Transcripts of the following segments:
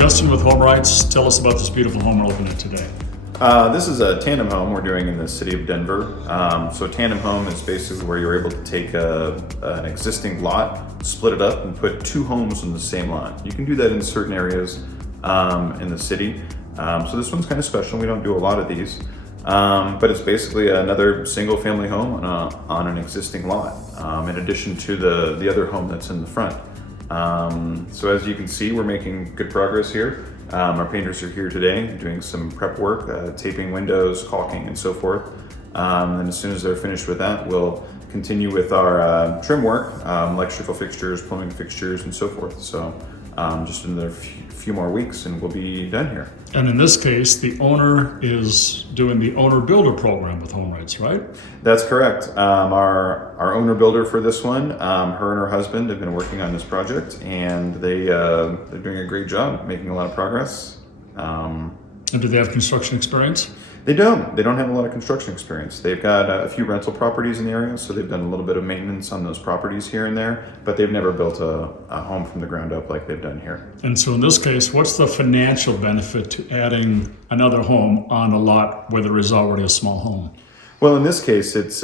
Justin with HomeWrights, tell us about this beautiful home we're looking at today. This is a tandem home we're doing in the city of Denver. So a tandem home is basically where you're able to take an existing lot, split it up, and put two homes on the same lot. You can do that in certain areas in the city. So this one's kind of special. We don't do a lot of these, but it's basically another single family home on an existing lot, in addition to the other home that's in the front. So as you can see, we're making good progress here. Our painters are here today doing some prep work, taping windows, caulking, and so forth. And as soon as they're finished with that, we'll continue with our trim work, electrical fixtures, plumbing fixtures, and so forth. So just another few more weeks and we'll be done here. And in this case, the owner is doing the owner-builder program with HomeWrights, right? That's correct. Our owner builder for this one, her and her husband have been working on this project, and they're doing a great job, making a lot of progress. And do they have construction experience? They don't have a lot of construction experience. They've got a few rental properties in the area, so they've done a little bit of maintenance on those properties here and there, but they've never built a home from the ground up like they've done here. And so in this case, what's the financial benefit to adding another home on a lot where there is already a small home? Well, in this case, it's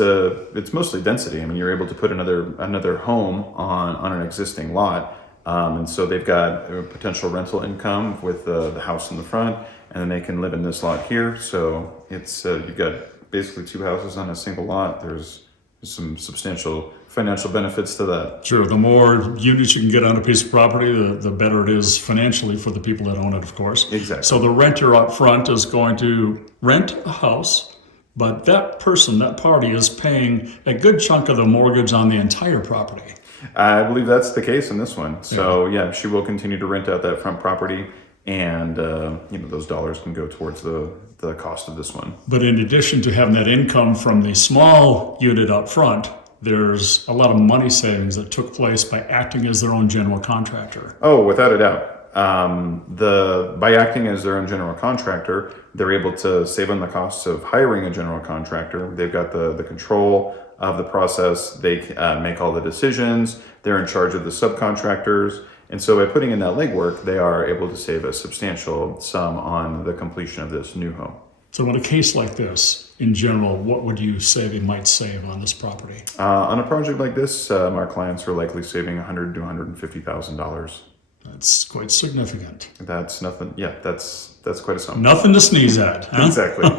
mostly density. I mean, you're able to put another home on an existing lot. And so they've got a potential rental income with the house in the front, and then they can live in this lot here. So it's you've got basically two houses on a single lot. There's some substantial financial benefits to that. Sure, the more units you can get on a piece of property, the better it is financially for the people that own it, of course. Exactly. So the renter up front is going to rent a house, but that person, that party, is paying a good chunk of the mortgage on the entire property. I believe that's the case in this one. So yeah, she will continue to rent out that front property, and those dollars can go towards the cost of this one. But in addition to having that income from the small unit up front, there's a lot of money savings that took place by acting as their own general contractor. Oh, without a doubt. By acting as their own general contractor, they're able to save on the costs of hiring a general contractor. They've got the control of the process. They make all the decisions. They're in charge of the subcontractors. And so by putting in that legwork, they are able to save a substantial sum on the completion of this new home. So in a case like this, in general, what would you say they might save on this property? On a project like this, our clients are likely saving $100,000 to $150,000. That's quite significant. That's nothing. Yeah, that's quite a sum. Nothing to sneeze at. Huh? Exactly.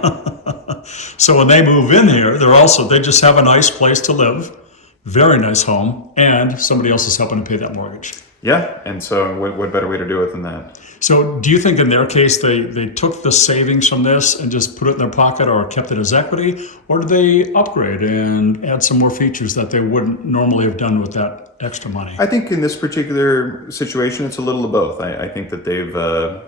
So when they move in here, they just have a nice place to live, very nice home, and somebody else is helping to pay that mortgage. Yeah, and so what better way to do it than that? So do you think in their case they took the savings from this and just put it in their pocket or kept it as equity, or did they upgrade and add some more features that they wouldn't normally have done with that extra money? I think in this particular situation, it's a little of both. I think that they've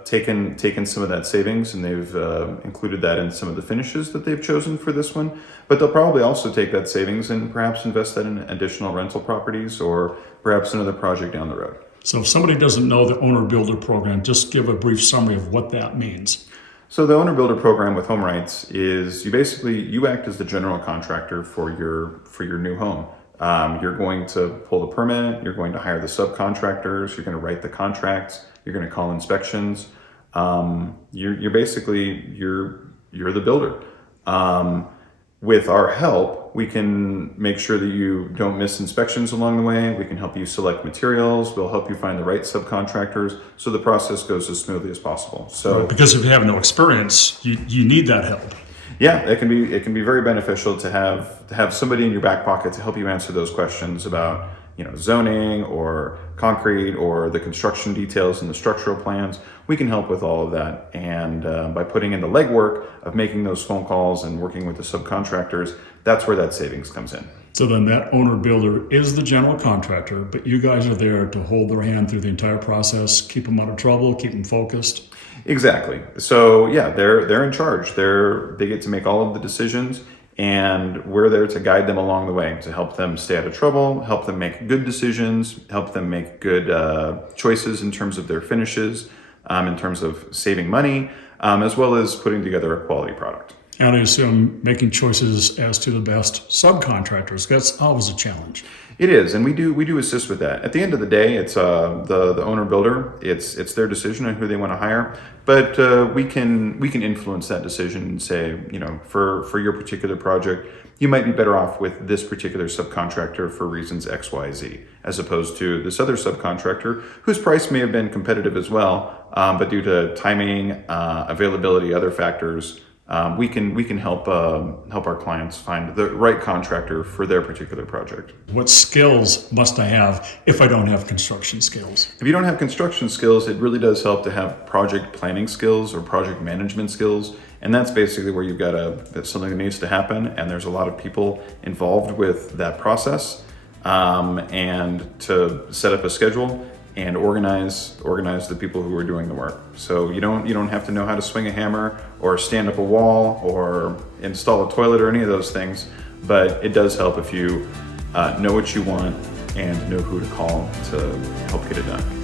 taken some of that savings and they've included that in some of the finishes that they've chosen for this one, but they'll probably also take that savings and perhaps invest that in additional rental properties or perhaps another project down the road. So if somebody doesn't know the owner builder program, just give a brief summary of what that means. So the owner builder program with HomeWrights is you act as the general contractor for your new home. You're going to pull the permit, you're going to hire the subcontractors, you're going to write the contracts, you're going to call inspections. You're the builder. With our help, we can make sure that you don't miss inspections along the way. We can help you select materials. We'll help you find the right subcontractors so the process goes as smoothly as possible. So, because if you have no experience, you need that help. Yeah, it can be very beneficial to have somebody in your back pocket to help you answer those questions about zoning or concrete or the construction details and the structural plans. We can help with all of that, and by putting in the legwork of making those phone calls and working with the subcontractors, that's where that savings comes in. So then that owner builder is the general contractor, but you guys are there to hold their hand through the entire process, keep them out of trouble, keep them focused. Exactly. So yeah, they're in charge. They get to make all of the decisions, and we're there to guide them along the way, to help them stay out of trouble, help them make good decisions, help them make good choices in terms of their finishes, in terms of saving money, as well as putting together a quality product. And I assume making choices as to the best subcontractors, that's always a challenge. It is, and we do assist with that. At the end of the day, it's the owner builder. It's their decision on who they want to hire, but we can influence that decision and say, for your particular project, you might be better off with this particular subcontractor for reasons X, Y, Z, as opposed to this other subcontractor whose price may have been competitive as well, but due to timing, availability, other factors. We can help our clients find the right contractor for their particular project. What skills must I have if I don't have construction skills? If you don't have construction skills, it really does help to have project planning skills or project management skills. And that's basically where you've got that's something that needs to happen. And there's a lot of people involved with that process. And to set up a schedule and organize the people who are doing the work. So you don't have to know how to swing a hammer or stand up a wall or install a toilet or any of those things, but it does help if you know what you want and know who to call to help get it done.